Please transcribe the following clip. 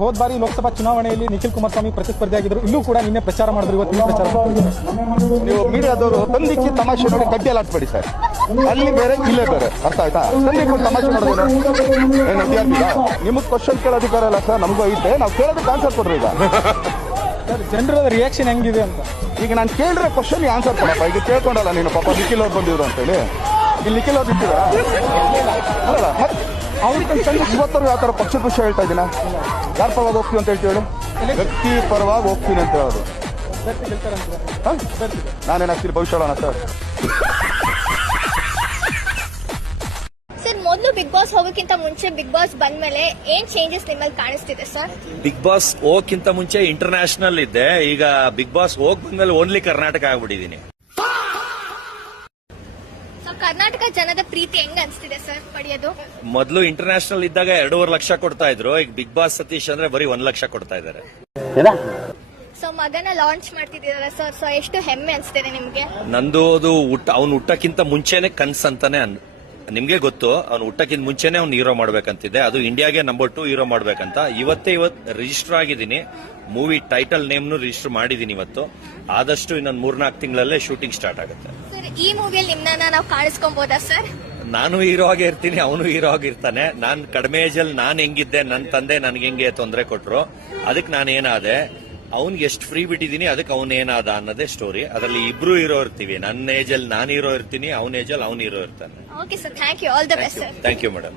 ಹೋದ ಬಾರಿ ಲೋಕಸಭಾ ಚುನಾವಣೆಯಲ್ಲಿ ನಿಖಿಲ್ ಕುಮಾರಸ್ವಾಮಿ ಪ್ರತಿಸ್ಪರ್ಧಿಯಾಗಿದ್ದರು. ಇಲ್ಲೂ ಕೂಡ ನಿನ್ನೆ ಪ್ರಚಾರ ಮಾಡಿದ್ರು, ಇವತ್ತು ನೀವು ಪ್ರಚಾರ ಮಾಡ್ತೀವಿ. ನೀವು ಮೀಡಿಯಾದವರು ತಂದಿಕ್ಕಿ ತಮಾಷೆ ನೋಡಿ ಗಡ್ಡೆಯಲ್ಲಿ ಹಾಕ್ಬೇಡಿ ಸರ್. ಅಲ್ಲಿ ಬೇರೆ ಇಲ್ಲೇ ಬೇರೆ, ಅರ್ಥ ಆಯ್ತಾ? ತಂದಿಕ್ಕೂ ತಮಾಷೆ ನೋಡೋದು ಏನು ವಿದ್ಯಾರ್ಥಿ ನಿಮಗೆ ಕ್ವಶನ್ ಕೇಳೋ ಅಧಿಕಾರ ಇಲ್ಲ ಸರ್, ನಮಗೂ ಐತೆ. ನಾವು ಕೇಳೋದಕ್ಕೆ ಆನ್ಸರ್ ಕೊಡ್ರಿ. ಈಗ ಜನರ ರಿಯಾಕ್ಷನ್ ಹೆಂಗಿದೆ ಅಂತ ಈಗ ನಾನು ಕೇಳಿದ್ರೆ ಕ್ವಶನ್ ಆನ್ಸರ್ ಕೊಡಪ್ಪ. ಈಗ ಕೇಳ್ಕೊಂಡಲ್ಲ ನೀನು ಪಾಪ ನಿಖಿಲ್ ಅವ್ರು ಬಂದಿದ್ರು ಅಂತೇಳಿ. ಇಲ್ಲಿ ನಿಖಿಲ್ ಅವ್ರು ಇದ್ದೀರಾ ಅಲ್ಲ? ಅವ್ರಿಗೆ ಇವತ್ತವ್ರು ಯಾವ ಥರ ಪಕ್ಷದ ವಿಷಯ ಹೇಳ್ತಾ ಇದ್ದೀನ? ಯಾರ ಪರವಾಗಿ ಹೋಗ್ತೀವಿ ಅಂತ ಹೇಳ್ತೀವಿ? ವ್ಯಕ್ತಿ ಪರವಾಗಿ ಹೋಗ್ತೀನಿ ಅಂತ ಹೇಳೋದು. ನಾನೇನಾಗ್ತೀನಿ ಭವಿಷ್ಯವಾಣ ಸರ್? ಮೊದಲು ಬಿಗ್ ಬಾಸ್ ಹೋಗೋಕ್ಕಿಂತ ಮುಂಚೆ ಬಿಗ್ ಬಾಸ್ ಬಂದ್ಮೇಲೆ ಏನ್ ಚೇಂಜಸ್ ನಿಮ್ಮಲ್ಲಿ ಕಾಣಿಸ್ತಿದೆ ಸರ್? ಬಿಗ್ ಬಾಸ್ ಹೋಗಕ್ಕಿಂತ ಮುಂಚೆ ಇಂಟರ್ನ್ಯಾಷನಲ್ ಇದ್ದೆ, ಈಗ ಬಿಗ್ ಬಾಸ್ ಹೋಗ್ ಬಂದ್ಮೇಲೆ ಓನ್ಲಿ ಕರ್ನಾಟಕ ಆಗ್ಬಿಟ್ಟಿದೀನಿ. ಕರ್ನಾಟಕ ಜನದ ಪ್ರೀತಿ ಹೆಂಗ್ ಅನ್ಸ್ತಿದೆ ಸರ್ ಪಡೆಯೋದು? ಮೊದಲು ಇಂಟರ್ನ್ಯಾಷನಲ್ ಇದ್ದಾಗ 2.5 ಲಕ್ಷ ಕೊಡ್ತಾ ಇದ್ರು, ಈಗ ಬಿಗ್ ಬಾಸ್ ಸತೀಶ್ ಅಂದ್ರೆ ಬರೀ 1 ಲಕ್ಷ ಕೊಡ್ತಾ ಇದಾರೆ. ಸೊ ಮಗನ ಲಾಂಚ್ ಮಾಡ್ತಿದ್ದೀರಾ ಸರ್, ಸೊ ಎಷ್ಟು ಹೆಮ್ಮೆ ಅನ್ಸ್ತಿದೆ ನಿಮ್ಗೆ? ನಂದು ಅದು ಅವ್ನು ಹುಟ್ಟಕ್ಕಿಂತ ಮುಂಚೆನೆ ಕನ್ಸ್ ಅಂತಾನೆ ನಿಮ್ಗೆ ಗೊತ್ತು. ಅವ್ನು ಹುಟ್ಟಕ್ಕಿಂತ ಮುಂಚೆನೆ ಅವ್ನು ಹೀರೋ ಮಾಡ್ಬೇಕಂತಿದ್ದೆ, ಅದು ಇಂಡಿಯಾಗೆ ನಂಬರ್ 2 ಹೀರೋ ಮಾಡ್ಬೇಕಂತ. ಇವತ್ತು ರಿಜಿಸ್ಟರ್ ಆಗಿದ್ದೀನಿ, ಮೂವಿ ಟೈಟಲ್ ನೇಮ್ನು ರಿಜಿಸ್ಟರ್ ಮಾಡಿದೀನಿ ಇವತ್ತು. ಆದಷ್ಟು ಇನ್ನೊಂದು 3-4 ತಿಂಗಳಲ್ಲೇ ಶೂಟಿಂಗ್ ಸ್ಟಾರ್ಟ್ ಆಗುತ್ತೆ. ಸರ್ ಈ ಮೂವಿಯಲ್ಲಿ ನಿಮ್ಮನ್ನ ನಾವು ಕಾಣಿಸ್ಕೊಬಹುದಾ ಸರ್? ನಾನು ಹೀರೋ ಆಗಿ ಇರ್ತೀನಿ, ಅವನು ಹೀರೋ ಆಗಿರ್ತಾನೆ. ನಾನ್ ಕಡಿಮೆ ಏಜಲ್ಲಿ ನಾನ್ ಹೆಂಗಿದ್ದೆ, ನನ್ನ ತಂದೆ ನನ್ಗೆ ಹೆಂಗೆ ತೊಂದರೆ ಕೊಟ್ರು, ಅದಕ್ಕೆ ನಾನು ಏನಾದೆ, ಅವ್ನಿಗೆ ಎಷ್ಟು ಫ್ರೀ ಬಿಟ್ಟಿದೀನಿ ಅದಕ್ಕೆ ಅವ್ನ ಏನಾದ ಅನ್ನೋದೇ ಸ್ಟೋರಿ. ಅದರಲ್ಲಿ ಇಬ್ರು ಹೀರೋ ಇರ್ತೀವಿ. ನನ್ನ ಏಜಲ್ಲಿ ನಾನು ಹೀರೋ ಇರ್ತೀನಿ, ಅವನ ಏಜಲ್ಲಿ ಅವ್ನು ಹೀರೋ ಇರ್ತಾನೆ. Okay sir, thank you, all the best sir. Thank you madam.